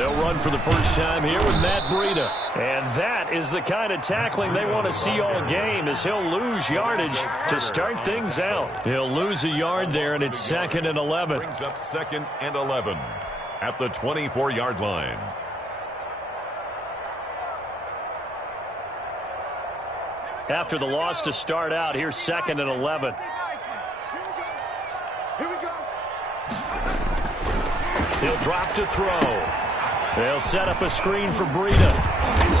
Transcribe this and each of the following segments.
They'll run for the first time here with Matt Breida. And that is the kind of tackling they want to see all game, as he'll lose yardage to start things out. He'll lose a yard there, and it's 2nd and 11. Brings up 2nd and 11 at the 24-yard line. After the loss to start out, here's 2nd and 11. He'll drop to throw. They'll set up a screen for Breida.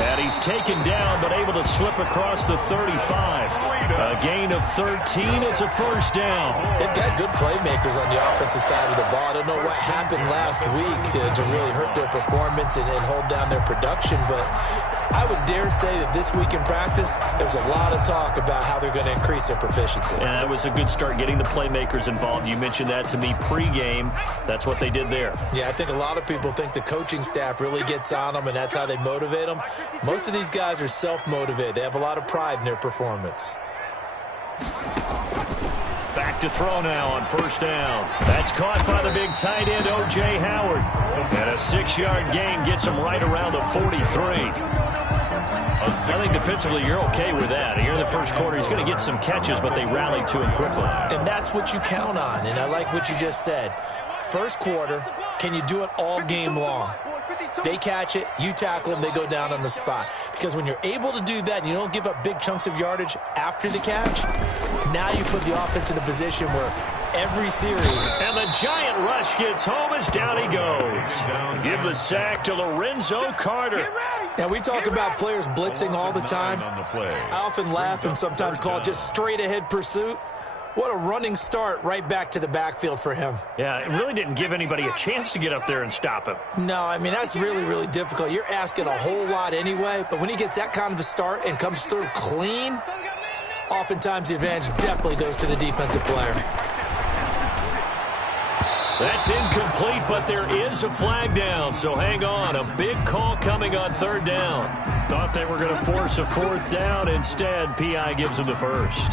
And he's taken down, but able to slip across the 35. A gain of 13. It's a first down. They've got good playmakers on the offensive side of the ball. I don't know what happened last week to really hurt their performance and hold down their production, but I would dare say that this week in practice, there's a lot of talk about how they're going to increase their proficiency. And that was a good start, getting the playmakers involved. You mentioned that to me pregame. That's what they did there. Yeah, I think a lot of people think the coaching staff really gets on them, and that's how they motivate them. Most of these guys are self-motivated. They have a lot of pride in their performance. Back to throw now on first down. That's caught by the big tight end, O.J. Howard. And a 6-yard gain gets him right around the 43. I think defensively you're okay with that. Here in the first quarter, he's going to get some catches, but they rallied to him quickly. And that's what you count on, and I like what you just said. First quarter, can you do it all game long? They catch it, you tackle them, they go down on the spot. Because when you're able to do that and you don't give up big chunks of yardage after the catch, now you put the offense in a position where every series. And the giant rush gets home as down he goes. Give the sack to Lorenzo Carter. Now, we talk about players blitzing all the time. I often laugh and sometimes call it just straight-ahead pursuit. What a running start right back to the backfield for him. Yeah, it really didn't give anybody a chance to get up there and stop him. No, I mean, that's really, really difficult. You're asking a whole lot anyway, but when he gets that kind of a start and comes through clean, oftentimes the advantage definitely goes to the defensive player. That's incomplete, but there is a flag down, so hang on. A big call coming on third down. Thought they were going to force a fourth down. Instead, P.I. gives them the first.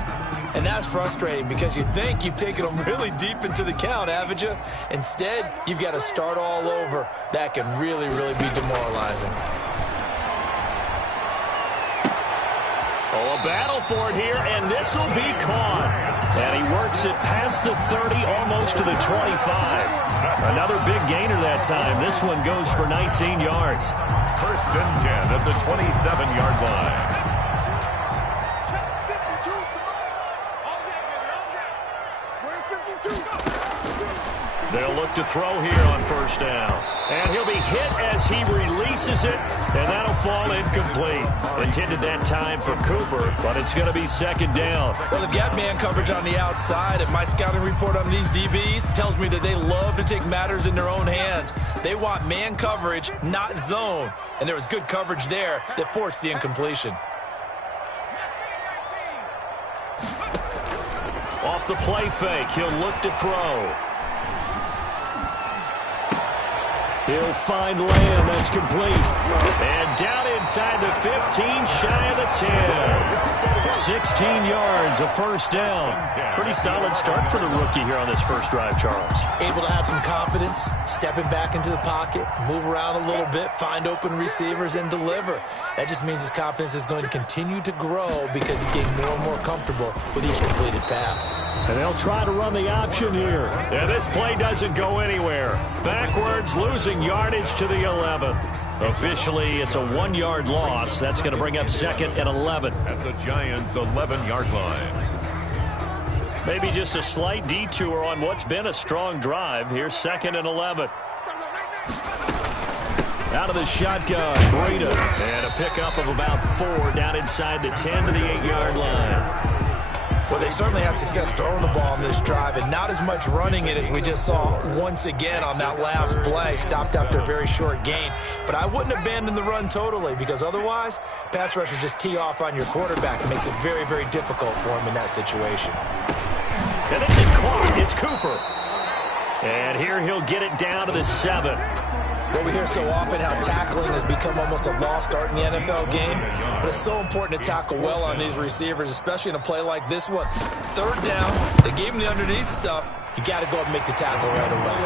And that's frustrating because you think you've taken them really deep into the count, haven't you? Instead, you've got to start all over. That can really, really be demoralizing. Oh, a battle for it here, and this will be caught. And he works it past the 30, almost to the 25. Another big gainer that time. This one goes for 19 yards. 1st and 10 at the 27-yard line. They'll look to throw here on first down. And he'll be hit as he releases it, and that'll fall incomplete. Intended that time for Cooper, but it's going to be 2nd down. Well, they've got man coverage on the outside, and my scouting report on these DBs tells me that they love to take matters in their own hands. They want man coverage, not zone. And there was good coverage there that forced the incompletion. Off the play fake, he'll look to throw. He'll find Lamb. That's complete. And down inside the 15, shy of the 10. 16 yards, a first down. Pretty solid start for the rookie here on this first drive, Charles. Able to have some confidence, stepping back into the pocket, move around a little bit, find open receivers, and deliver. That just means his confidence is going to continue to grow because he's getting more and more comfortable with each completed pass. And they'll try to run the option here. And this play doesn't go anywhere. Backwards, losing yardage to the 11. Officially, it's a 1-yard loss. That's going to bring up 2nd and 11. At the Giants' 11-yard line. Maybe just a slight detour on what's been a strong drive. Here's 2nd and 11. Out of the shotgun, Breida. And a pickup of about 4 down inside the 10 to the 8-yard line. Well, they certainly had success throwing the ball on this drive, and not as much running it as we just saw once again on that last play. Stopped after a very short gain. But I wouldn't abandon the run totally, because otherwise, pass rushers just tee off on your quarterback. It makes it very, very difficult for him in that situation. And this is caught. It's Cooper. And here he'll get it down to the 7. Well, we hear so often how tackling has become almost a lost art in the NFL game, but it's so important to tackle well on these receivers, especially in a play like this one. Third down, they gave him the underneath stuff. You got to go and make the tackle right away.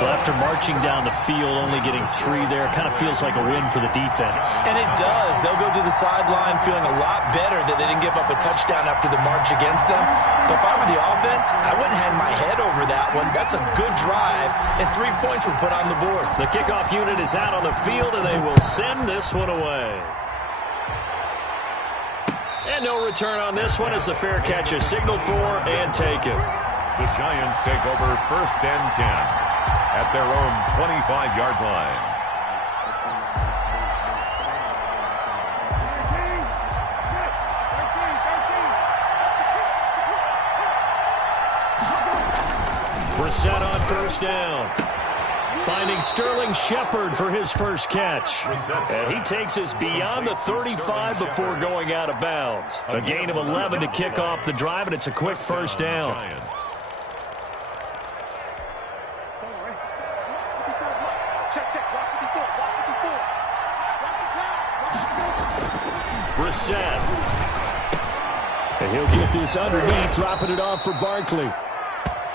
Well, after marching down the field, only getting 3 there, kind of feels like a win for the defense. And it does. They'll go to the sideline feeling a lot better that they didn't give up a touchdown after the march against them. But if I were the offense, I wouldn't hang my head over that one. That's a good drive, and 3 points were put on the board. The kickoff unit is out on the field, and they will send this one away. And no return on this one as the fair catch is signaled for and taken. The Giants take over 1st and 10 at their own 25-yard line. Brissett on 1st down. Finding Sterling Shepard for his first catch. And he takes us beyond the 35 before going out of bounds. A gain of 11 to kick off the drive, and it's a quick 1st down. Brissett. And he'll get this underneath, dropping it off for Barkley.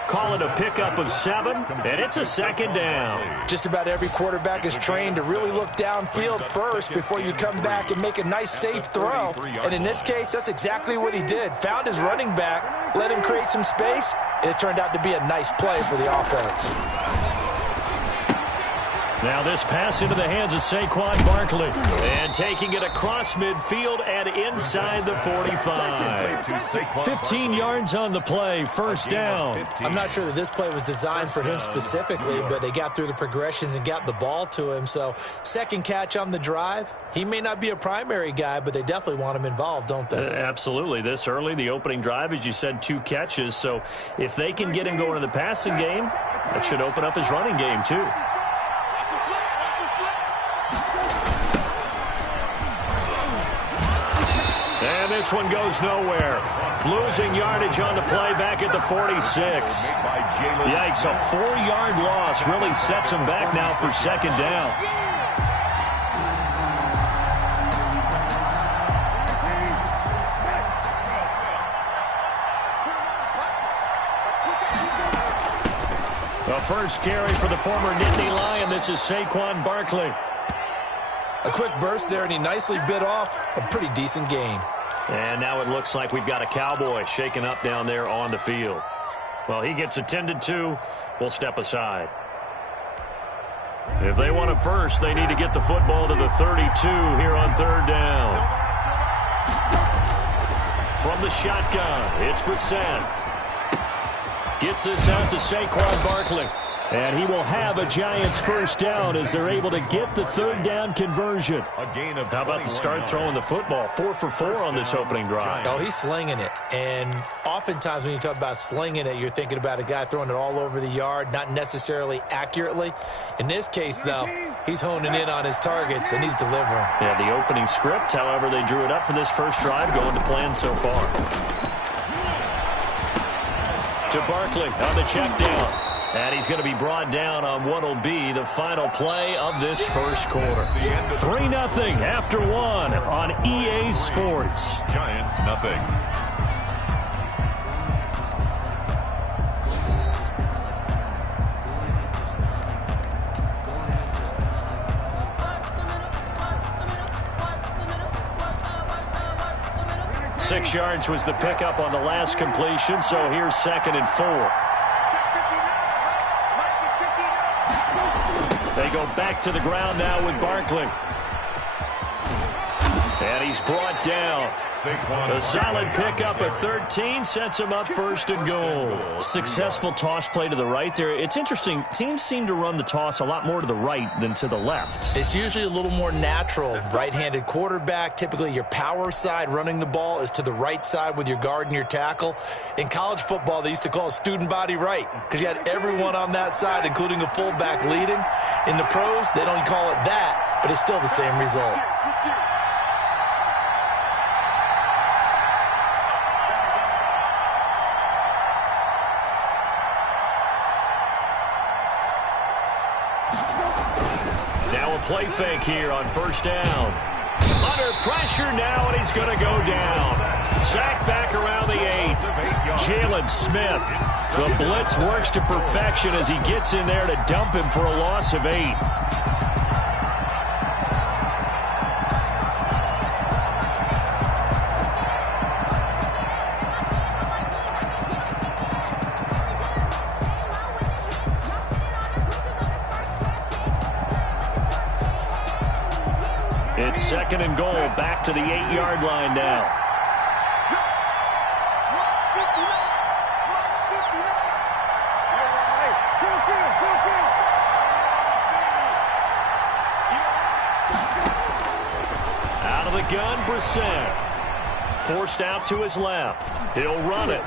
Call it a pickup of 7, and it's a 2nd down. Just about every quarterback is trained to really look downfield first before you come back and make a nice, safe throw. And in this case, that's exactly what he did. Found his running back, let him create some space, and it turned out to be a nice play for the offense. Now this pass into the hands of Saquon Barkley. And taking it across midfield and inside the 45. 15 yards on the play, 1st down. I'm not sure that this play was designed for him specifically, but they got through the progressions and got the ball to him. So 2nd catch on the drive. He may not be a primary guy, but they definitely want him involved, don't they? Absolutely. This early, the opening drive, as you said, 2 catches. So if they can get him going in the passing game, that should open up his running game too. And this one goes nowhere. Losing yardage on the play back at the 46. Yikes, a 4-yard loss really sets him back now for 2nd down. The first carry for the former Nittany Lion. This is Saquon Barkley. A quick burst there, and he nicely bit off a pretty decent gain. And now it looks like we've got a Cowboy shaken up down there on the field. Well, he gets attended to. We'll step aside. If they want it first, they need to get the football to the 32 here on 3rd down. From the shotgun, it's Brissett. Gets this out to Saquon Barkley. And he will have a Giants 1st down as they're able to get the 3rd down conversion. How about the start throwing the football? 4 for 4 on this opening drive. Oh, he's slinging it. And oftentimes when you talk about slinging it, you're thinking about a guy throwing it all over the yard, not necessarily accurately. In this case, though, he's honing in on his targets, and he's delivering. Yeah, the opening script, however, they drew it up for this first drive, going to plan so far. To Barkley on the check down. And he's going to be brought down on what will be the final play of this first quarter. 3-0 after 1 on EA Sports. Giants nothing. Six yards was the pickup on the last completion, so here's 2nd and 4. They go back to the ground now with Barkley. And he's brought down. A solid pickup of 13 sets him up 1st and goal. Successful toss play to the right there. It's interesting. Teams seem to run the toss a lot more to the right than to the left. It's usually a little more natural. Right-handed quarterback, typically your power side running the ball is to the right side with your guard and your tackle. In college football, they used to call it student body right because you had everyone on that side, including a fullback leading. In the pros, they don't call it that, but it's still the same result. Now a play fake here on first down. Under pressure now, and he's going to go down. Sacked back around the 8. Jalen Smith. The blitz works to perfection as he gets in there to dump him for a loss of 8. It's second and goal, back to the 8-yard line now. Out of the gun, Brissett. Forced out to his left. He'll run it.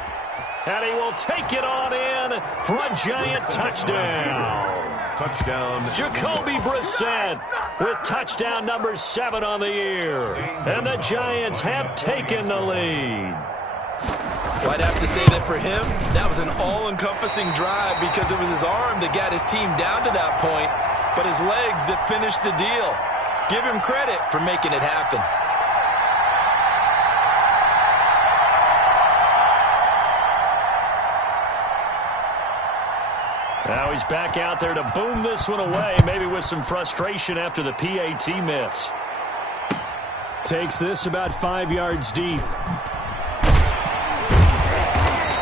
And he will take it on in for a giant touchdown. Touchdown. Jacoby Brissett with touchdown number 7 on the year. And the Giants have taken the lead. Well, I'd have to say that for him, that was an all-encompassing drive because it was his arm that got his team down to that point, but his legs that finished the deal. Give him credit for making it happen. Now he's back out there to boom this one away, maybe with some frustration after the PAT miss. Takes this about 5 yards deep.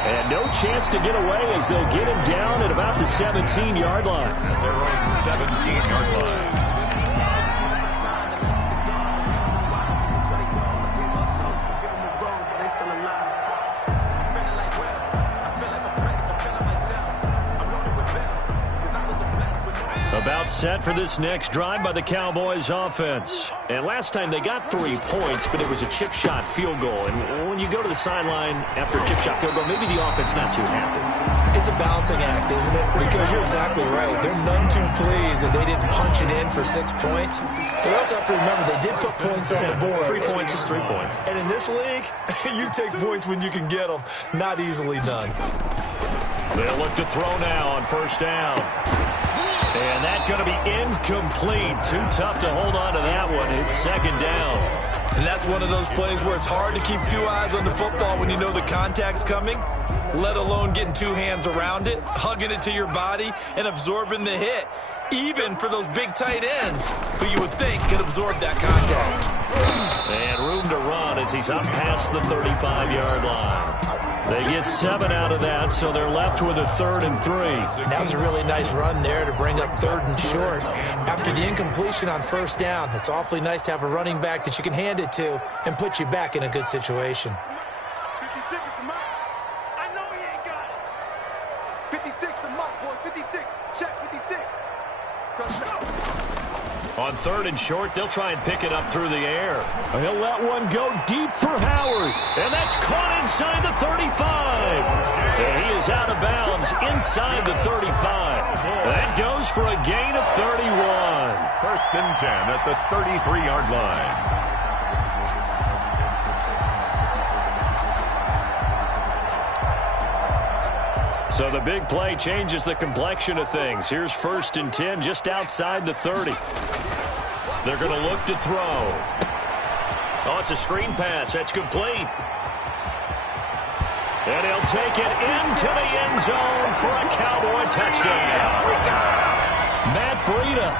And no chance to get away as they'll get him down at about the 17-yard line. Their own 17-yard line. About set for this next drive by the Cowboys offense. And last time they got 3 points, but it was a chip shot field goal. And when you go to the sideline after a chip shot field goal, maybe the offense not too happy. It's a balancing act, isn't it? Because you're exactly right. They're none too pleased that they didn't punch it in for 6 points. But you also have to remember they did put points on the board. 3 points is 3 points. And in this league, you take points when you can get them. Not easily done. They'll look to throw now on first down. And that's going to be incomplete. Too tough to hold on to that one. It's second down. And that's one of those plays where it's hard to keep 2 eyes on the football when you know the contact's coming, let alone getting 2 hands around it, hugging it to your body, and absorbing the hit, even for those big tight ends who you would think could absorb that contact. And room to run as he's up past the 35-yard line. They get 7 out of that, so they're left with a 3rd and 3. That was a really nice run there to bring up 3rd and short. After the incompletion on first down, it's awfully nice to have a running back that you can hand it to and put you back in a good situation. 56 is the mark. I know he ain't got it. 56 the mark, boys. 56. Check 56. Touchdown. On 3rd and short, they'll try and pick it up through the air. He'll let one go deep for Howard. And that's caught inside the 35. And he is out of bounds inside the 35. That goes for a gain of 31. 1st and 10 at the 33-yard line. So the big play changes the complexion of things. Here's 1st and 10 just outside the 30. They're going to look to throw. Oh, it's a screen pass. That's complete. And he'll take it into the end zone for a Cowboy touchdown. Matt Breida,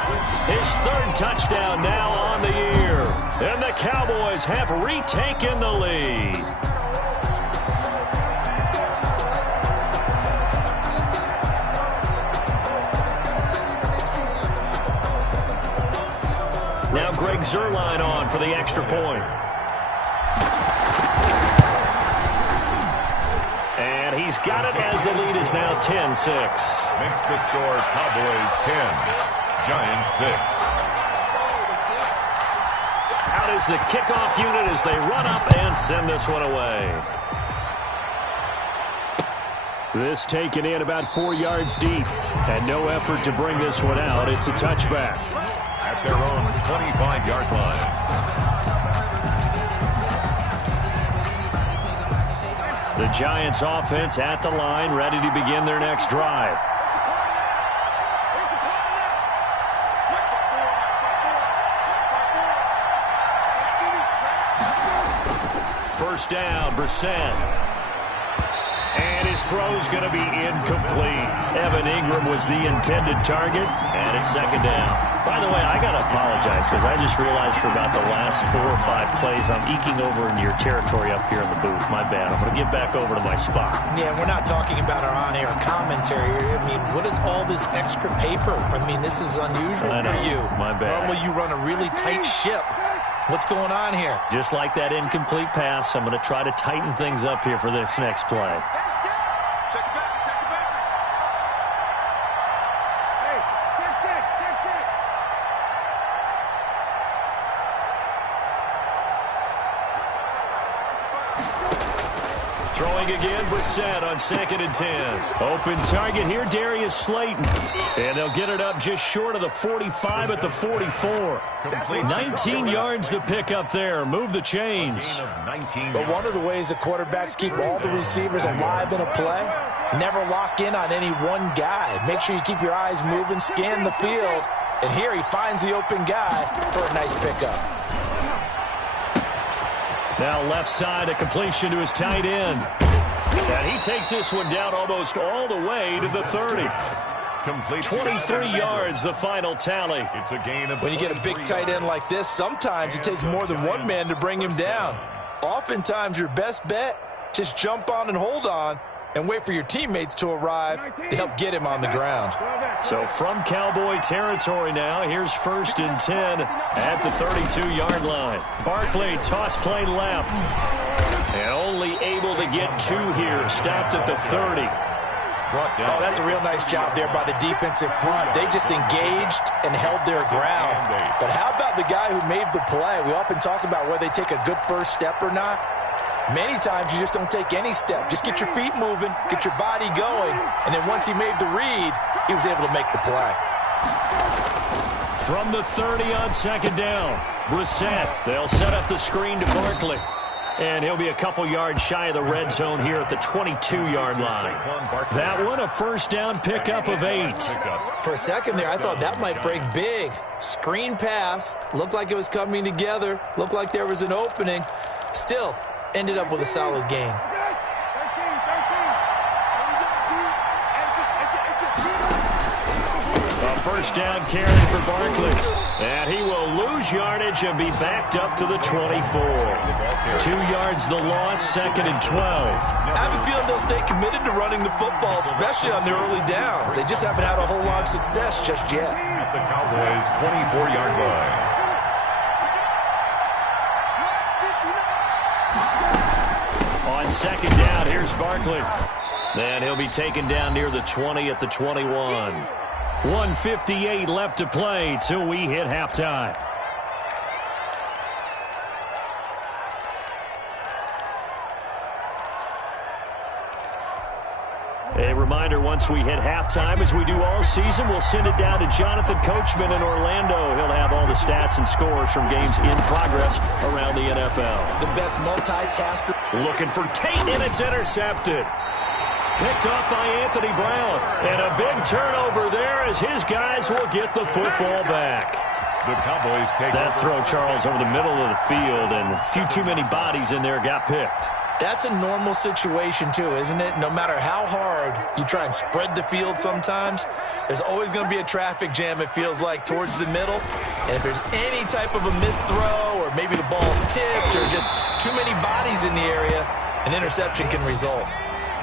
his 3rd touchdown now on the year. And the Cowboys have retaken the lead. Now Greg Zuerlein on for the extra point. And he's got it as the lead is now 10-6. Makes the score Cowboys 10, Giants 6. Out is the kickoff unit as they run up and send this one away. This taken in about 4 yards deep. And no effort to bring this one out. It's a touchback. At their own 25-yard line. The Giants offense at the line, ready to begin their next drive. first down. Brissett. And his throw's going to be incomplete. Evan Ingram was the intended target, and it's second down. By the way, I got to apologize because I just realized for about the last 4 or 5 plays, I'm eking over into your territory up here in the booth. My bad. I'm going to get back over to my spot. Yeah, we're not talking about our on-air commentary. I mean, what is all this extra paper? I mean, this is unusual for you. My bad. Normally you run a really tight ship. What's going on here? Just like that incomplete pass, I'm going to try to tighten things up here for this next play. Throwing again, Brissett on 2nd and 10. Open target here, Darius Slayton. And they'll get it up just short of the 45 at the 44. 19 yards to pick up there. Move the chains. But one of the ways the quarterbacks keep all the receivers alive in a play, never lock in on any one guy. Make sure you keep your eyes moving, scan the field. And here he finds the open guy for a nice pickup. Now left side, a completion to his tight end. And he takes this one down almost all the way to the 30. Complete 23 yards, the final tally. It's a gain of When you get a big tight end like this, sometimes it takes more than one man to bring him down. Oftentimes, your best bet, just jump on and hold on and wait for your teammates to arrive to help get him on the ground. So from Cowboy territory now, here's 1st and 10 at the 32-yard line. Barkley, toss play left. And only able to get 2 here. Stopped at the 30. Oh, that's a real nice job there by the defensive front. They just engaged and held their ground. But how about the guy who made the play? We often talk about whether they take a good first step or not. Many times you just don't take any step. Just get your feet moving, get your body going, and then once he made the read, he was able to make the play. From the 30 on 2nd down, Brissett. They'll set up the screen to Barkley. And he'll be a couple yards shy of the red zone here at the 22-yard line. That one, a first down pickup of 8. For a second there, I thought that might break big. Screen pass, looked like it was coming together, looked like there was an opening. Still, ended up with a solid gain. A first down carry for Barkley. And he will lose yardage and be backed up to the 24. 2 yards the loss, 2nd and 12. I have a feeling they'll stay committed to running the football, especially on their early downs. They just haven't had a whole lot of success just yet. At the Cowboys' 24-yard line. On 2nd down, here's Barkley. And he'll be taken down near the 20 at the 21. 1:58 left to play till we hit halftime. A reminder, once we hit halftime, as we do all season, we'll send it down to Jonathan Coachman in Orlando. He'll have all the stats and scores from games in progress around the NFL. The best multitasker. Looking for Tate, and it's intercepted. Picked off by Anthony Brown. And a big turnover there as his guys will get the football back. The Cowboys take that throw, Charles, over the middle of the field, and a few too many bodies in there got picked. That's a normal situation, too, isn't it? No matter how hard you try and spread the field sometimes, there's always going to be a traffic jam, it feels like, towards the middle. And if there's any type of a missed throw, or maybe the ball's tipped, or just too many bodies in the area, an interception can result.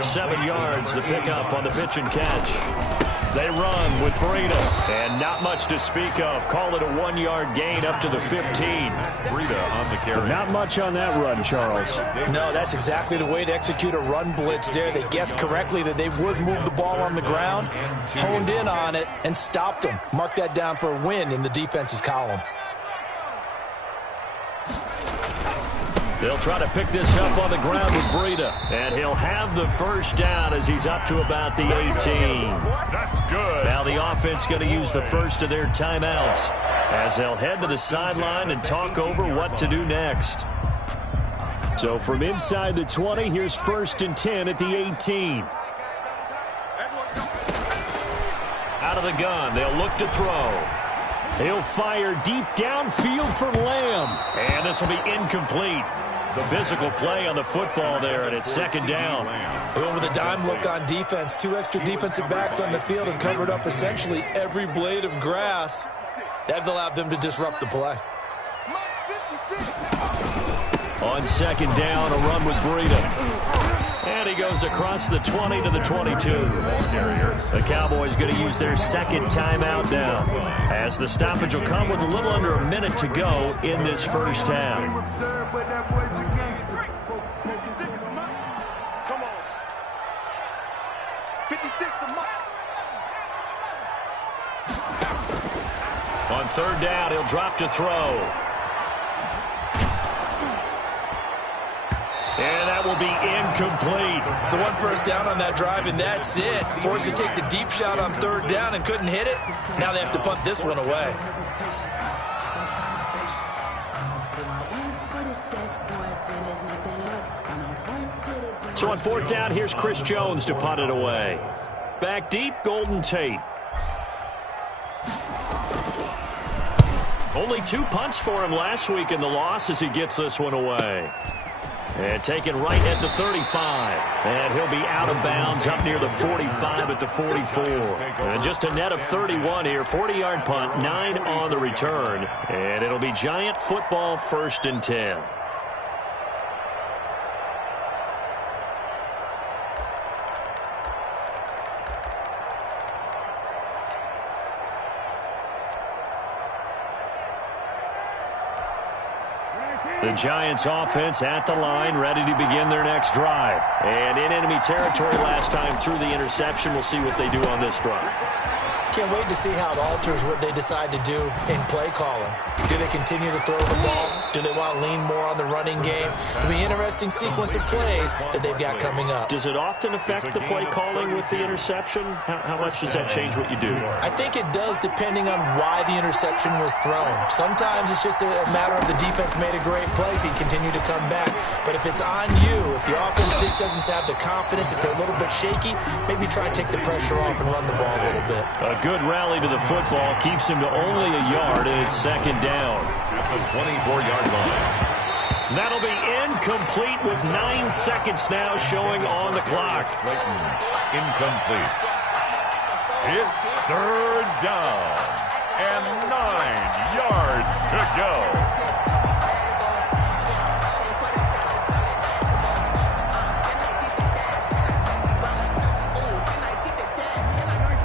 7 yards, the pickup on the pitch and catch. They run with Breida, and not much to speak of. Call it a 1-yard gain up to the 15. Breida on the carry. Not much on that run, Charles. No, that's exactly the way to execute a run blitz there. They guessed correctly that they would move the ball on the ground, honed in on it, and stopped them. Mark that down for a win in the defense's column. They'll try to pick this up on the ground with Breida. And he'll have the first down as he's up to about the 18. That's good. Now the offense going to use the first of their timeouts as they'll head to the sideline and talk over what to do next. So from inside the 20, here's 1st and 10 at the 18. Out of the gun, they'll look to throw. He'll fire deep downfield for Lamb. And this will be incomplete. Physical play on the football there, and it's second down. They went with a dime look on defense. 2 extra defensive backs on the field and covered up essentially every blade of grass. That allowed them to disrupt the play. On second down, a run with Breida. And he goes across the 20 to the 22. The Cowboys going to use their second timeout now, as the stoppage will come with a little under a minute to go in this first half. On third down, he'll drop to throw. And that will be incomplete. So 1 first down on that drive, and that's it. Forced to take the deep shot on third down and couldn't hit it. Now they have to punt this one away. So on fourth down, here's Chris Jones to punt it away. Back deep, Golden Tate. Only 2 punts for him last week in the loss as he gets this one away. And taken right at the 35. And he'll be out of bounds up near the 45 at the 44. And just a net of 31 here. 40-yard punt, 9 on the return. And it'll be Giant football, 1st and 10. The Giants offense at the line, ready to begin their next drive. And in enemy territory last time through the interception. We'll see what they do on this drive. Can't wait to see how it alters what they decide to do in play calling. Do they continue to throw the ball? Do they want to lean more on the running game? It'll be an interesting sequence of plays that they've got coming up. Does it often affect the play calling with the interception? How much does that change what you do? I think it does, depending on why the interception was thrown. Sometimes it's just a matter of the defense made a great play, so you continue to come back. But if it's on you, if the offense just doesn't have the confidence, if they're a little bit shaky, maybe try and take the pressure off and run the ball a little bit. A good rally to the football keeps him to only a yard, and it's second down. At the 24-yard line. That'll be incomplete with 9 seconds now showing on the clock. Incomplete. It's third down and 9 yards to go.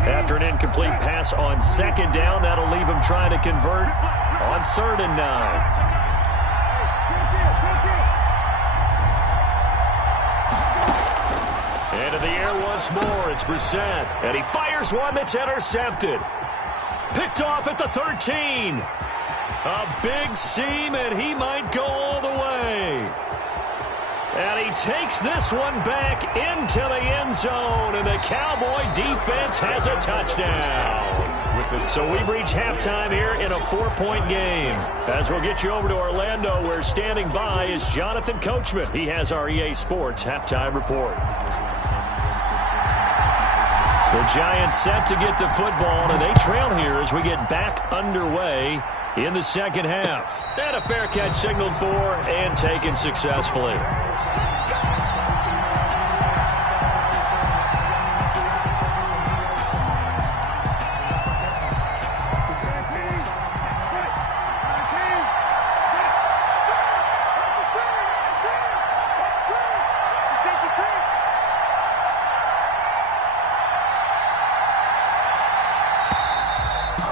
After an incomplete pass on second down, that'll leave him trying to convert on 3rd and 9. Into the air once more, it's Brissett. And he fires one that's intercepted. Picked off at the 13. A big seam, and he might go all the way. And he takes this one back into the end zone, and the Cowboy defense has a touchdown. So we've reached halftime here in a 4-point game. As we'll get you over to Orlando, where standing by is Jonathan Coachman. He has our EA Sports halftime report. The Giants set to get the football, and they trail here as we get back underway in the second half. And a fair catch signaled for and taken successfully.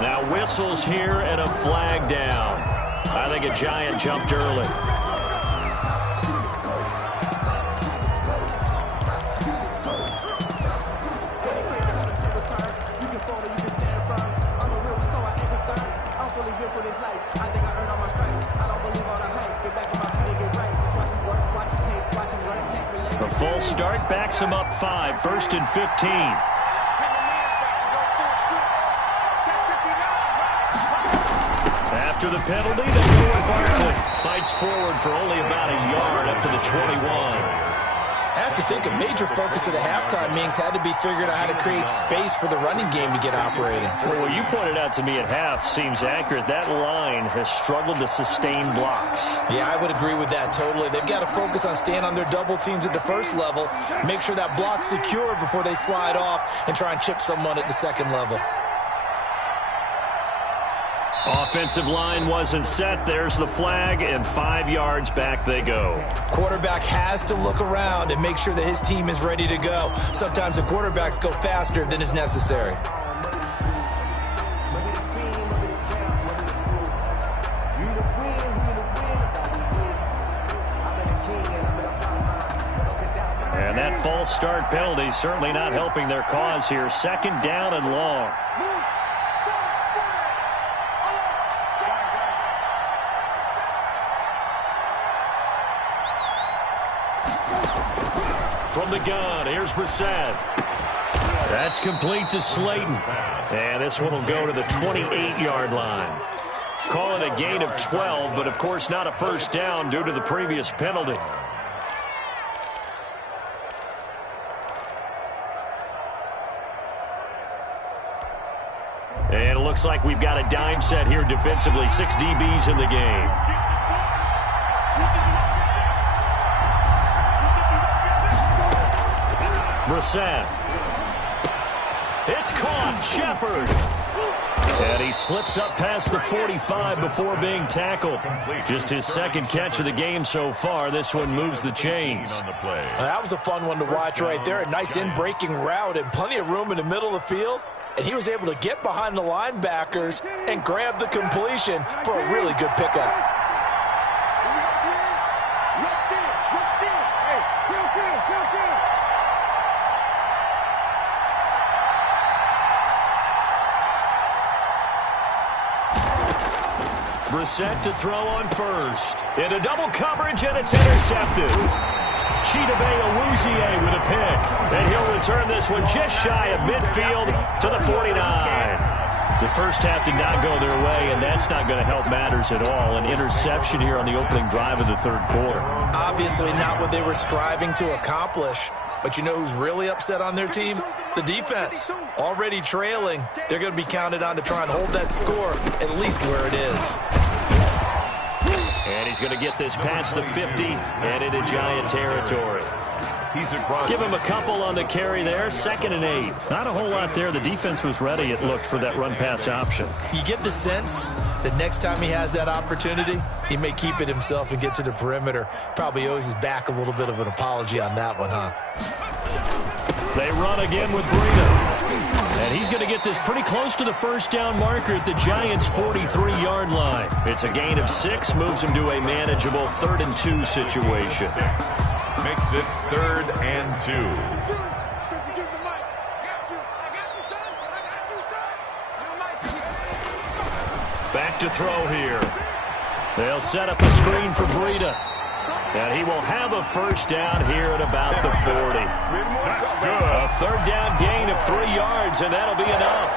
Now whistles here and a flag down. I think a Giant jumped early. A full start backs him up 5, 1st and 15. After the penalty, they go with Barkley. Fights forward for only about a yard up to the 21. have to think a major focus of the halftime meetings had to be figuring out how to create space for the running game to get operating. Well, what you pointed out to me at half seems accurate. That line has struggled to sustain blocks. Yeah, I would agree with that totally. They've got to focus on staying on their double teams at the first level, make sure that block's secure before they slide off and try and chip someone at the second level. Offensive line wasn't set. There's the flag, and 5 yards back they go. Quarterback has to look around and make sure that his team is ready to go. Sometimes the quarterbacks go faster than is necessary. And that false start penalty certainly not helping their cause here. 2nd down and long. From the gun, here's Brissett. That's complete to Slayton. And this one will go to the 28-yard line. Call it a gain of 12, but of course not a first down due to the previous penalty. And it looks like we've got a dime set here defensively. 6 DBs in the game. Brissett. It's caught. Shepard. And he slips up past the 45 before being tackled. Just his 2nd catch of the game so far. This one moves the chains. That was a fun one to watch right there. A nice in-breaking route and plenty of room in the middle of the field. And he was able to get behind the linebackers and grab the completion for a really good pickup. Brissett to throw on first. Into double coverage, and it's intercepted. Chidobe Awuzie with a pick. And he'll return this one just shy of midfield to the 49. The first half did not go their way, and that's not going to help matters at all. An interception here on the opening drive of the 3rd quarter. Obviously not what they were striving to accomplish. But you know who's really upset on their team? The defense. Already trailing. They're going to be counted on to try and hold that score at least where it is. And he's going to get this past the 50 and into Giant territory. Give him a couple on the carry there. 2nd and 8. Not a whole lot there. The defense was ready, it looked, for that run-pass option. You get the sense that next time he has that opportunity, he may keep it himself and get to the perimeter. Probably owes his back a little bit of an apology on that one, huh? They run again with Breida. And he's going to get this pretty close to the first down marker at the Giants' 43-yard line. It's a gain of 6, moves him to a manageable 3rd and 2 situation. Makes it 3rd and 2. Back to throw here. They'll set up a screen for Breida. And he will have a first down here at about the 40. That's good. A 3rd down gain of 3 yards, and that'll be enough.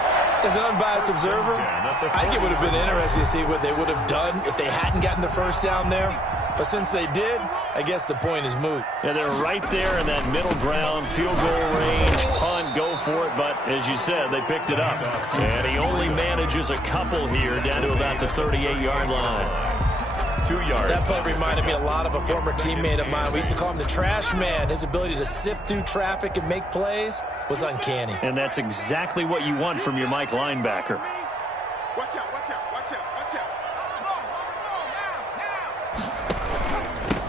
As an unbiased observer, I think it would have been interesting to see what they would have done if they hadn't gotten the first down there. But since they did, I guess the point is moot. Yeah, they're right there in that middle ground, field goal range, punt, go for it. But as you said, they picked it up. And he only manages a couple here down to about the 38-yard line. 2 yards. That play reminded me a lot of a former teammate of mine. We used to call him the trash man. His ability to sift through traffic and make plays was uncanny. And that's exactly what you want from your Mike linebacker. Watch out, watch out, watch out, watch out.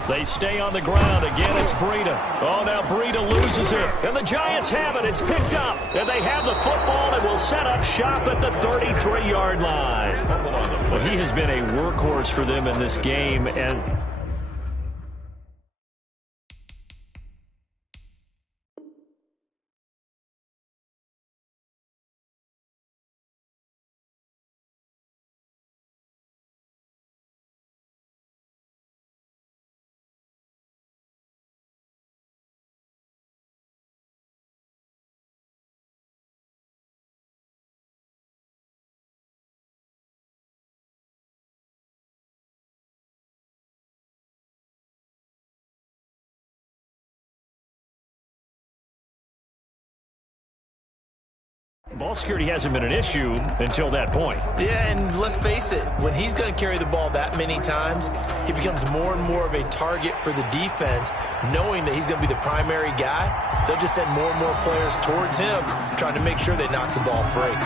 They stay on the ground. Again, it's Breida. Oh, now Breida loses it. And the Giants have it. It's picked up. And they have the football and will set up shop at the 33-yard line. Well, he has been a workhorse for them in this game. And Ball security hasn't been an issue until that point. Yeah, and let's face it, when he's going to carry the ball that many times, he becomes more and more of a target for the defense, knowing that he's going to be the primary guy. They'll just send more and more players towards him, trying to make sure they knock the ball free.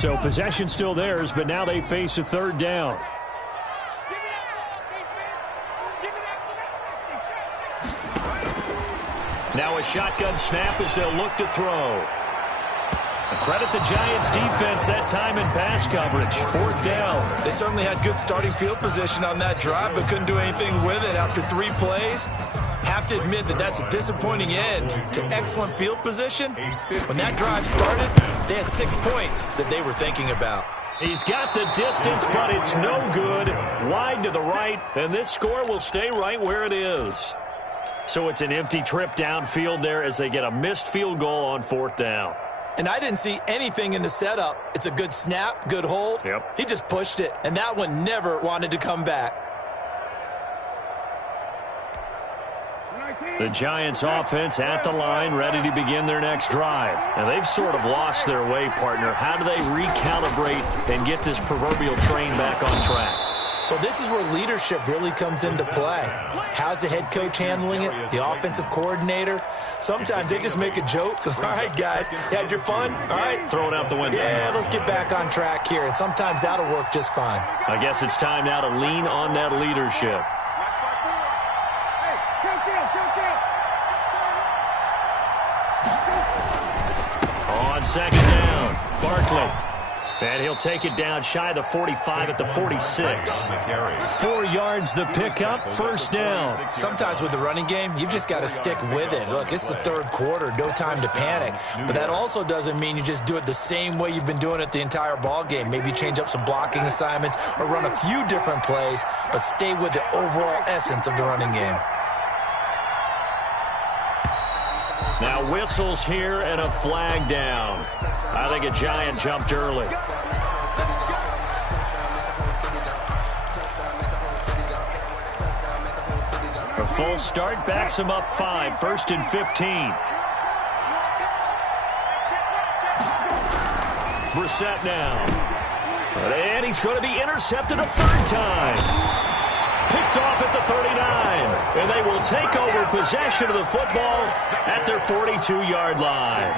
So possession still theirs, but now they face a third down. Now a shotgun snap as they'll look to throw. Credit the Giants defense that time in pass coverage. Fourth down. They certainly had good starting field position on that drive, but couldn't do anything with it after 3 plays. Have to admit that that's a disappointing end to excellent field position. When that drive started, they had 6 points that they were thinking about. He's got the distance, but it's no good. Wide to the right, and this score will stay right where it is. So it's an empty trip downfield there as they get a missed field goal on fourth down. And I didn't see anything in the setup. It's a good snap, good hold. Yep. He just pushed it, and that one never wanted to come back. The Giants offense at the line, ready to begin their next drive. And they've sort of lost their way, partner. How do they recalibrate and get this proverbial train back on track? Well, this is where leadership really comes into play. How's the head coach handling it? The offensive coordinator? Sometimes they just make a joke. All right, guys, you had your fun? All right. Throw it out the window. Yeah, let's get back on track here. And sometimes that'll work just fine. I guess it's time now to lean on that leadership. On second down, Barkley. And he'll take it down shy of the 45 at the 46. 4 yards the pickup, first down. Sometimes with the running game, you've just got to stick with it. Look, it's the third quarter, no time to panic. But that also doesn't mean you just do it the same way you've been doing it the entire ball game. Maybe change up some blocking assignments or run a few different plays, but stay with the overall essence of the running game. Now whistles here and a flag down. I think a Giant jumped early. A full start backs him up 5, first and 15. Brissett now. And he's going to be intercepted a third time. Picked off at the 39, and they will take over possession of the football at their 42-yard line.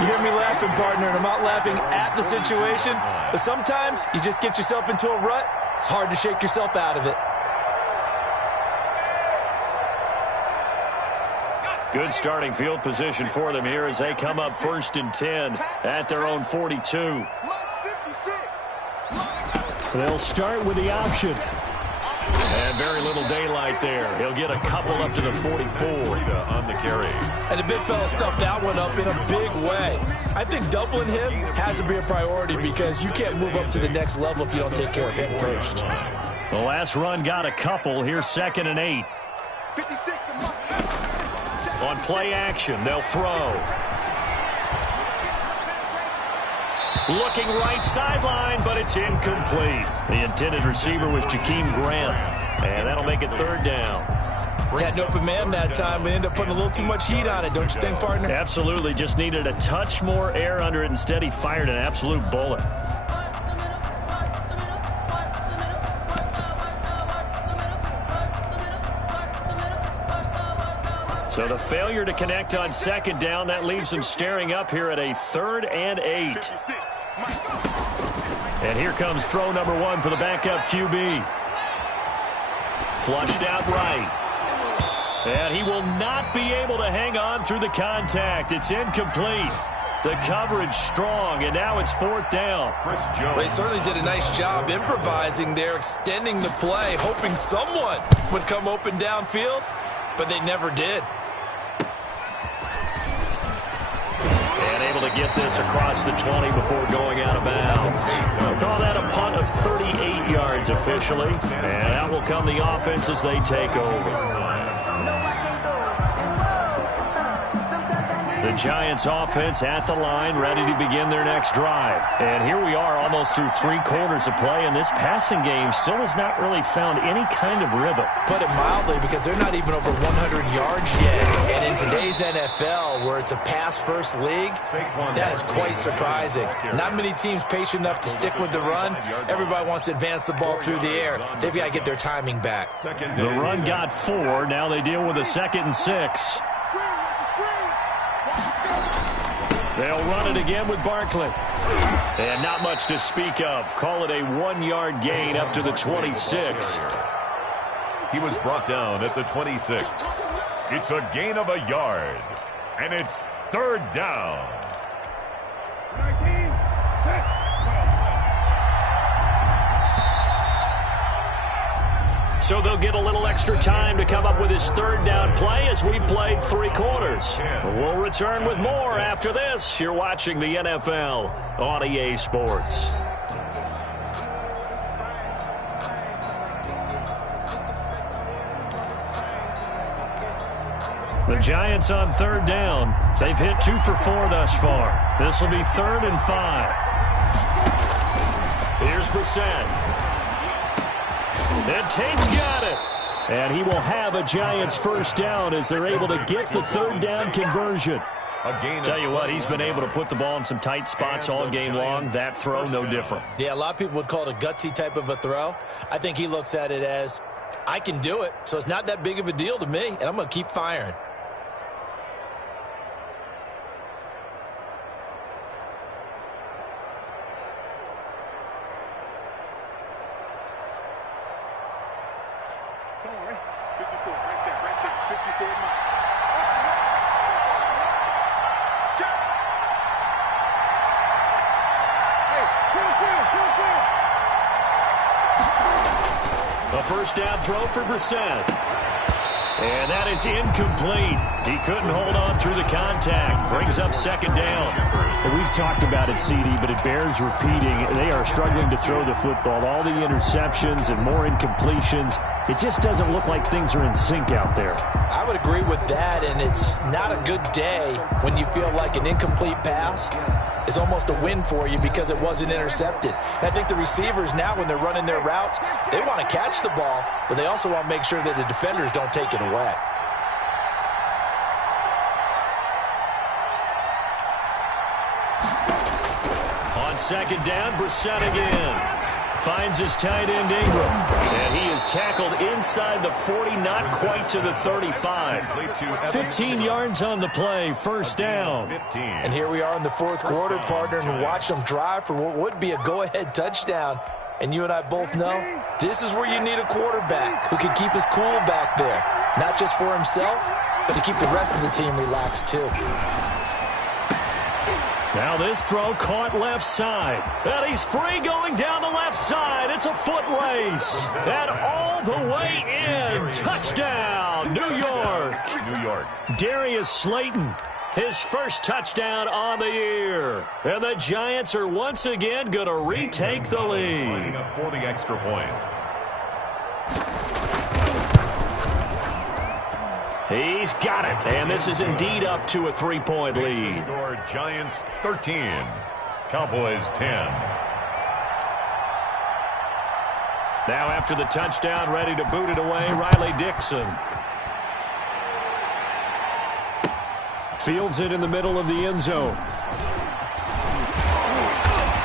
You hear me laughing, partner, and I'm not laughing at the situation, but sometimes you just get yourself into a rut. It's hard to shake yourself out of it. Good starting field position for them here as they come up first and 10 at their own 42. They'll start with the option. And very little daylight there. He'll get a couple up to the 44. On the carry. And the big fella stuffed that one up in a big way. I think doubling him has to be a priority because you can't move up to the next level if you don't take care of him first. The last run got a couple. Here's second and 8. On play action, they'll throw. Looking right sideline, but it's incomplete. The intended receiver was Jakeem Grant, and that'll make it third down. Had an open man that time. We ended up putting a little too much heat on it, don't you think, partner? Absolutely. Just needed a touch more air under it. Instead, he fired an absolute bullet. So the failure to connect on second down, that leaves them staring up here at a 3rd and 8. And here comes throw number 1 for the backup QB. Flushed out right. And he will not be able to hang on through the contact. It's incomplete. The coverage strong, and now it's 4th down. Well, they certainly did a nice job improvising there, extending the play, hoping someone would come open downfield, but they never did. And able to get this across the 20 before going out of bounds. We'll call that a punt of 38 yards officially. And out will come the offense as they take over. The Giants offense at the line, ready to begin their next drive. And here we are almost through 3 quarters of play, and this passing game still has not really found any kind of rhythm. Put it mildly, because they're not even over 100 yards yet. And in today's NFL, where it's a pass-first league, that is quite surprising. Not many teams patient enough to stick with the run. Everybody wants to advance the ball through the air. They've got to get their timing back. The run got 4. Now they deal with a 2nd and 6. They'll run it again with Barkley. And not much to speak of. Call it a 1-yard gain up to the 26. He was brought down at the 26. It's a gain of a yard. And it's 3rd down. 19. So they'll get a little extra time to come up with his 3rd down play as we played 3 quarters. We'll return with more after this. You're watching the NFL on EA Sports. The Giants on 3rd down. They've hit 2 for 4 thus far. This will be 3rd and 5. Here's Brissett. And Tate's got it. And he will have a Giants 1st down as they're able to get the 3rd down conversion. Tell you what, he's been able to put the ball in some tight spots all game long. That throw, no different. Yeah, a lot of people would call it a gutsy type of a throw. I think he looks at it as, I can do it, so it's not that big of a deal to me, and I'm going to keep firing. A 1st down throw for Brissett. And that is incomplete. He couldn't hold on through the contact. Brings up 2nd down. And we've talked about it, CD, but it bears repeating. They are struggling to throw the football. All the interceptions and more incompletions. It just doesn't look like things are in sync out there. I would agree with that, and it's not a good day when you feel like an incomplete pass is almost a win for you because it wasn't intercepted. And I think the receivers now, when they're running their routes, they want to catch the ball, but they also want to make sure that the defenders don't take it away. On 2nd down, Brissett again. Finds his tight end Ingram. And he is tackled inside the 40, not quite to the 35. 15 yards on the play, 1st down. And here we are in the 4th quarter, partner, and watch them drive for what would be a go-ahead touchdown. And you and I both know this is where you need a quarterback who can keep his cool back there. Not just for himself, but to keep the rest of the team relaxed too. Now this throw caught left side. And he's free going down the left side. It's a foot race. And all the way in. Touchdown, New York. New York. Darius Slayton, his 1st touchdown on the year. And the Giants are once again going to retake the lead. For the extra point. He's got it. And this is indeed up to a 3-point lead. Score Giants 13. Cowboys 10. Now after the touchdown, ready to boot it away, Riley Dixon. Fields it in the middle of the end zone.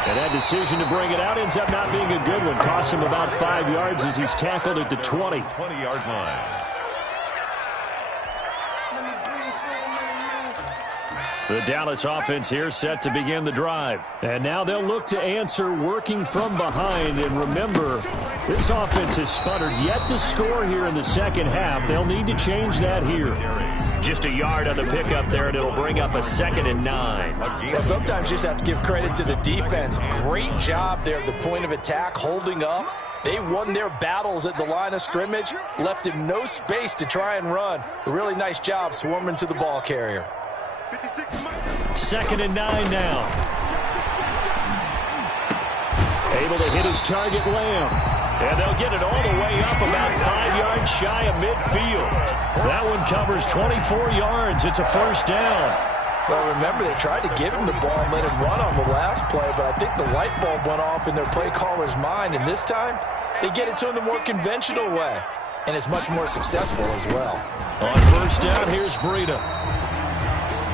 And that decision to bring it out ends up not being a good one. Cost him about 5 yards as he's tackled at the 20. 20-yard line. The Dallas offense here set to begin the drive. And now they'll look to answer working from behind. And remember, this offense has sputtered yet to score here in the 2nd half. They'll need to change that here. Just a yard on the pickup there, and it'll bring up a 2nd and 9. Well, sometimes you just have to give credit to the defense. Great job there at the point of attack, holding up. They won their battles at the line of scrimmage, left him no space to try and run. A really nice job swarming to the ball carrier. 2nd and 9 now. Able to hit his target, Lamb. And they'll get it all the way up about 5 yards shy of midfield. That one covers 24 yards. It's a 1st down. Well, remember, they tried to give him the ball and let him run on the last play, but I think the light bulb went off in their play caller's mind, and this time they get it to him the more conventional way, and it's much more successful as well. On first down, here's Breida.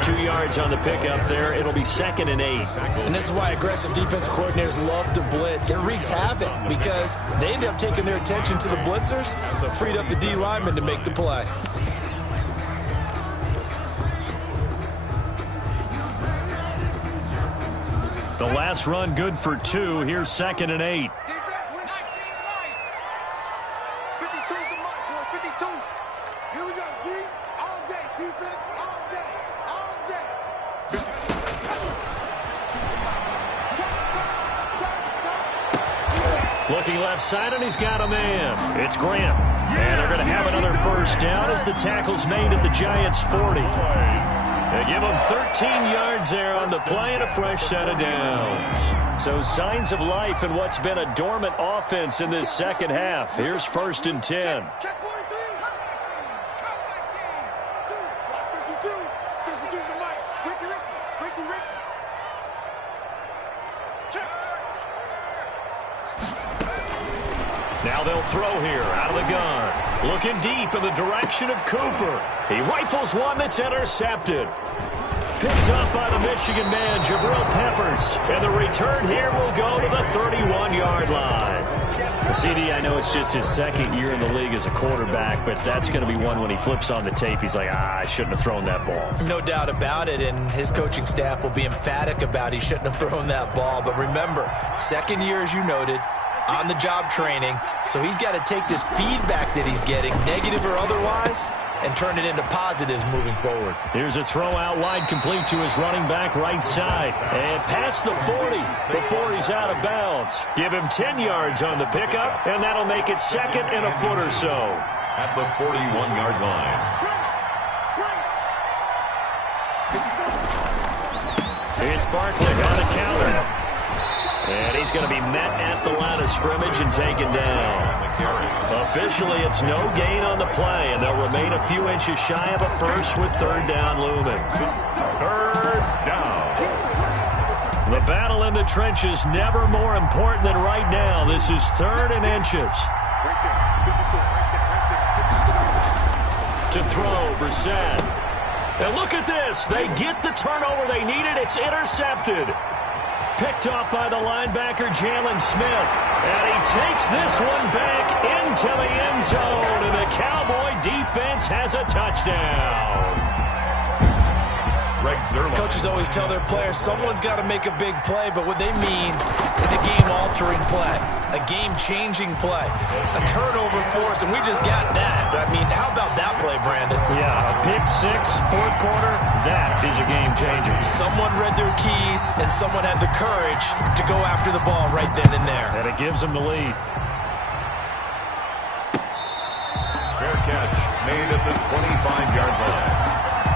2 yards on the pickup there. It'll be 2nd and 8. And this is why aggressive defensive coordinators love to blitz. It wreaks havoc because they end up taking their attention to the blitzers, freed up the D lineman to make the play. The last run good for 2. Here's 2nd and 8. 52's the mark, boys. 52. Here we go, D. All day. Defense, all day. All day. Looking left side, and he's got a man. It's Grant. And they're going to have another first down as the tackle's made at the Giants' 40. They give him 13 yards there on the play and a fresh set of downs. So signs of life in what's been a dormant offense in this second half. Here's 1st and 10. Check 43. 52. 52's the mark. Ricky. Check. Now they'll throw here out of the gun. Looking deep in the direction of Cooper. He rifles one that's intercepted. Picked up by the Michigan man, Jabril Peppers. And the return here will go to the 31-yard line. CD, I know it's just his 2nd year in the league as a quarterback, but that's going to be one when he flips on the tape. He's like, I shouldn't have thrown that ball. No doubt about it, and his coaching staff will be emphatic about he shouldn't have thrown that ball. But remember, 2nd year, as you noted, on-the-job training, so he's got to take this feedback that he's getting, negative or otherwise, and turn it into positives moving forward. Here's a throw out wide, complete to his running back right side. And past the 40 before he's out of bounds. Give him 10 yards on the pickup, and that'll make it 2nd and a foot or so. At the 41-yard line. It's Barkley on the counter. And he's going to be met at the line of scrimmage and taken down. Officially, it's no gain on the play, and they'll remain a few inches shy of a first with 3rd down looming. 3rd down. The battle in the trenches never more important than right now. This is 3rd and inches. To throw, Brissett. And look at this. They get the turnover they needed. It's intercepted. Picked off by the linebacker, Jalen Smith. And he takes this one back into the end zone. And the Cowboy defense has a touchdown. Coaches always tell their players someone's got to make a big play, but what they mean is a game-altering play, a game-changing play, a turnover force, and we just got that. I mean, how about that play, Brandon? Yeah, a pick 6, 4th quarter, that is a game-changer. Someone read their keys, and someone had the courage to go after the ball right then and there. And it gives them the lead. Fair catch made at the 25-yard line.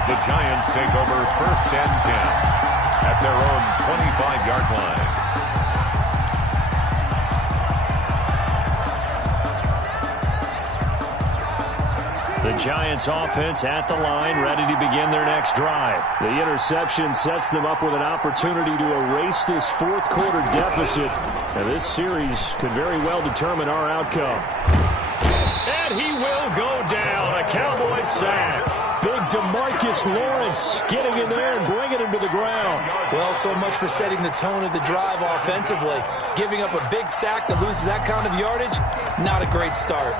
The Giants take over 1st and 10 at their own 25-yard line. The Giants offense at the line, ready to begin their next drive. The interception sets them up with an opportunity to erase this 4th quarter deficit. Now this series could very well determine our outcome. And he will go down. A Cowboy sack. Big DeMarcus Lawrence getting in there and bringing him to the ground. Well, so much for setting the tone of the drive offensively. Giving up a big sack that loses that kind of yardage, not a great start.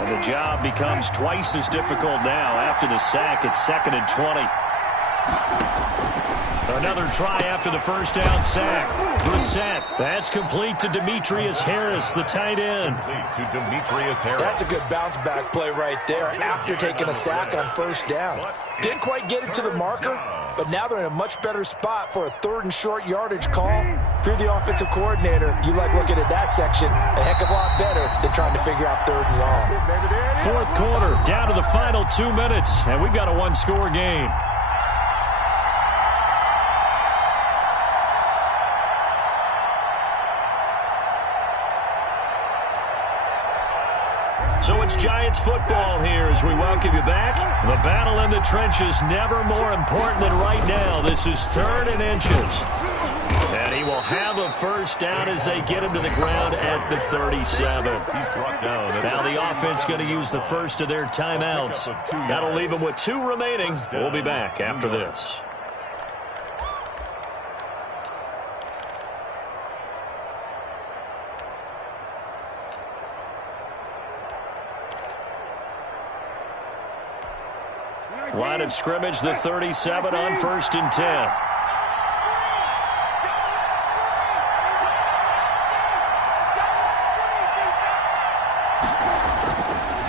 And the job becomes twice as difficult now. After the sack, it's 2nd and 20. Another try after the first down sack. Brissett. That's complete to Demetrius Harris, the tight end. To Demetrius Harris. That's a good bounce back play right there after taking a sack on first down. Didn't quite get it to the marker, but now they're in a much better spot for a 3rd and short yardage call. If you're the offensive coordinator, you like looking at that section a heck of a lot better than trying to figure out 3rd and long. 4th quarter, down to the final 2 minutes, and we've got a 1-score game. So it's Giants football here as we welcome you back. The battle in the trenches never more important than right now. This is 3rd and inches. And he will have a first down as they get him to the ground at the 37. He's brought down. Now the offense going to use the first of their timeouts. That'll leave them with 2 remaining. We'll be back after this. Line of scrimmage, the 37 on 1st and 10.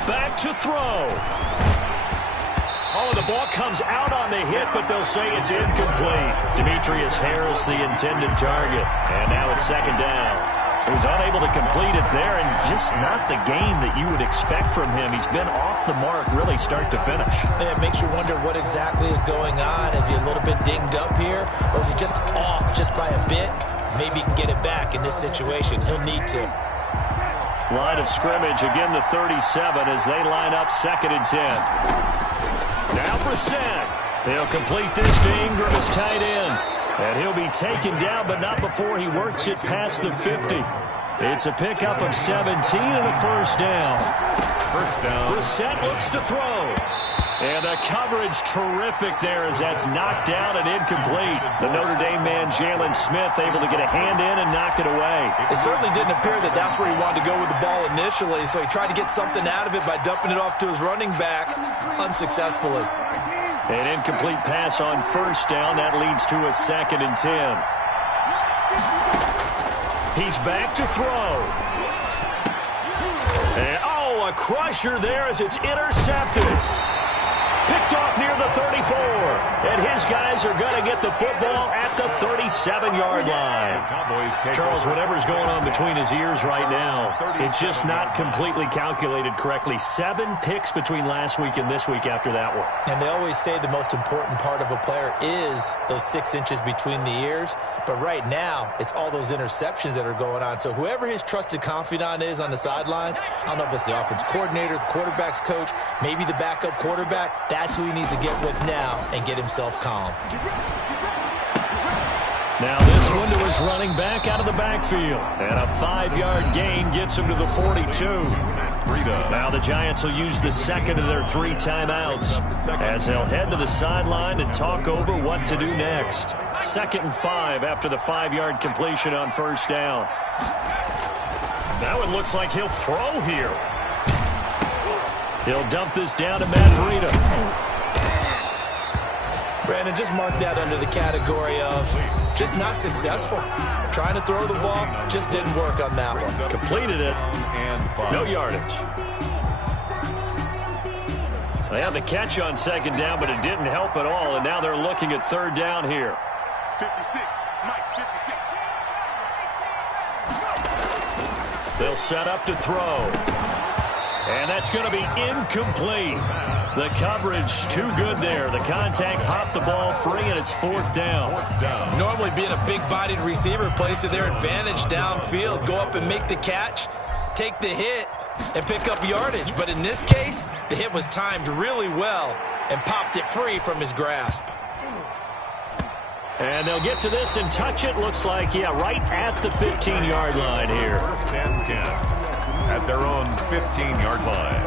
Back to throw. Oh, the ball comes out on the hit, but they'll say it's incomplete. Demetrius Harris, the intended target. And now it's 2nd down. He was unable to complete it there, and just not the game that you would expect from him. He's been off the mark really start to finish. It makes you wonder what exactly is going on. Is he a little bit dinged up here, or is he just off just by a bit? Maybe he can get it back in this situation. He'll need to. Line of scrimmage, again the 37 as they line up 2nd and 10. Now Brissett. He'll complete this to Ingram as tight end. And he'll be taken down, but not before he works it past the 50. It's a pickup of 17 and a first down. First down. Brissett looks to throw. And the coverage terrific there as that's knocked down and incomplete. The Notre Dame man, Jalen Smith, able to get a hand in and knock it away. It certainly didn't appear that that's where he wanted to go with the ball initially, so he tried to get something out of it by dumping it off to his running back unsuccessfully. An incomplete pass on first down. That leads to a 2nd and 10. He's back to throw. And, oh, a crusher there as it's intercepted. Picked off near the 34. And his guys are going to get the football at the 37-yard line. Charles, whatever's going on between his ears right now, it's just not completely calculated correctly. 7 picks between last week and this week after that one. And they always say the most important part of a player is those 6 inches between the ears. But right now, it's all those interceptions that are going on. So whoever his trusted confidant is on the sidelines, I don't know if it's the offense coordinator, the quarterback's coach, maybe the backup quarterback, that's who he needs to get with now and get himself calm. Now this one to his running back out of the backfield. And a 5-yard gain gets him to the 42. Now the Giants will use the 2nd of their 3 timeouts as they'll head to the sideline and talk over what to do next. 2nd and 5 after the 5-yard completion on first down. Now it looks like he'll throw here. He'll dump this down to Matt Breida. Brandon, just mark that under the category of just not successful. Trying to throw the ball, just didn't work on that one. Completed it. No yardage. They had the catch on 2nd down, but it didn't help at all, and now they're looking at 3rd down here. 56, Mike, 56. They'll set up to throw. And that's going to be incomplete. The coverage too good there. The contact popped the ball free, and it's 4th down. Normally being a big-bodied receiver plays to their advantage downfield. Go up and make the catch, take the hit, and pick up yardage. But in this case, the hit was timed really well and popped it free from his grasp. And they'll get to this and touch it. Looks like, yeah, right at the 15-yard line here. 1st and 10 at their own 15-yard line.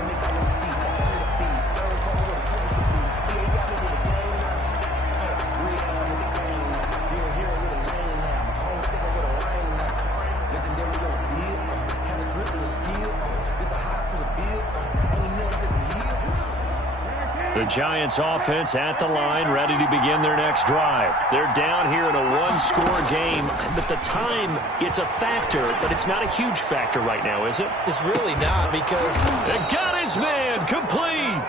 The Giants offense at the line, ready to begin their next drive. They're down here in a 1-score game, but the time, it's a factor, but it's not a huge factor right now, is it? It's really not, because It got his man complete.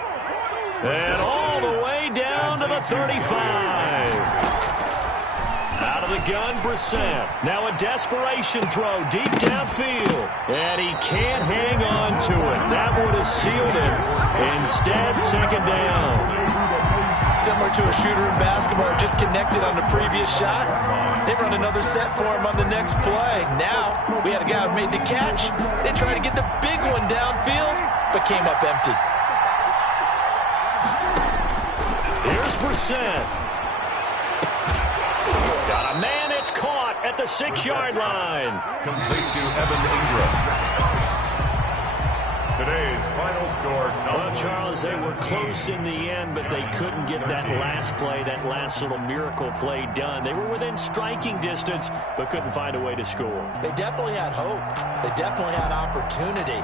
And all the way down to the 35. Out of the gun, Brissett. Now a desperation throw deep downfield. And he can't hang on to it. That would have sealed it. Instead, 2nd down. Similar to a shooter in basketball, just connected on the previous shot. They run another set for him on the next play. Now, we had a guy who made the catch. They tried to get the big one downfield, but came up empty. Here's Brissett. Got a man, it's caught at the 6-yard line. Complete to Evan Ingram. Today's final score. Well, Charles, they were close in the end, but they couldn't get that last play, that last little miracle play done. They were within striking distance, but couldn't find a way to score. They definitely had hope. They definitely had opportunity.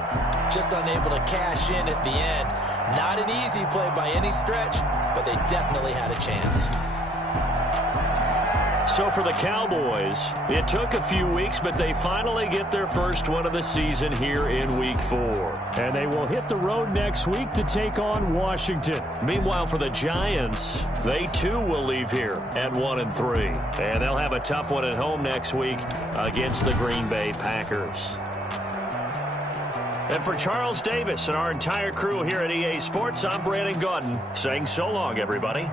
Just unable to cash in at the end. Not an easy play by any stretch, but they definitely had a chance. So for the Cowboys, it took a few weeks, but they finally get their first one of the season here in Week 4. And they will hit the road next week to take on Washington. Meanwhile, for the Giants, they too will leave here at 1-3. And they'll have a tough one at home next week against the Green Bay Packers. And for Charles Davis and our entire crew here at EA Sports, I'm Brandon Gaudin saying so long, everybody.